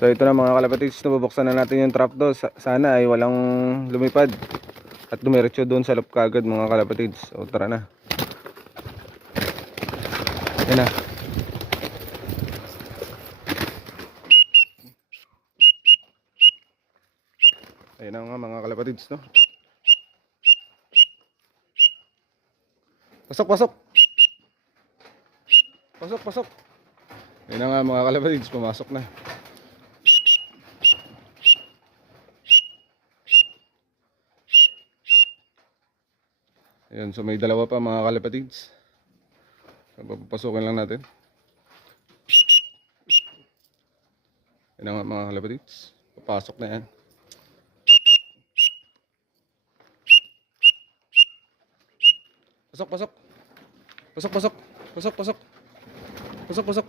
So ito na mga kalapatids, nabubuksan na natin yung trap do. Sana ay walang lumipad at dumiretso doon sa loob kagad mga kalapatids. So tara na. Yan na. Ayun na nga mga kalapatids, no? Pasok, pasok! Pasok, pasok! Ayun na nga mga kalapatids, pumasok na. Ayun, so may dalawa pa mga kalapatids. So papapasukin lang natin. Ayun na nga mga kalapatids, papasok na yan. Pasok, pasok. Pasok, pasok. Pasok, pasok. Pasok, pasok.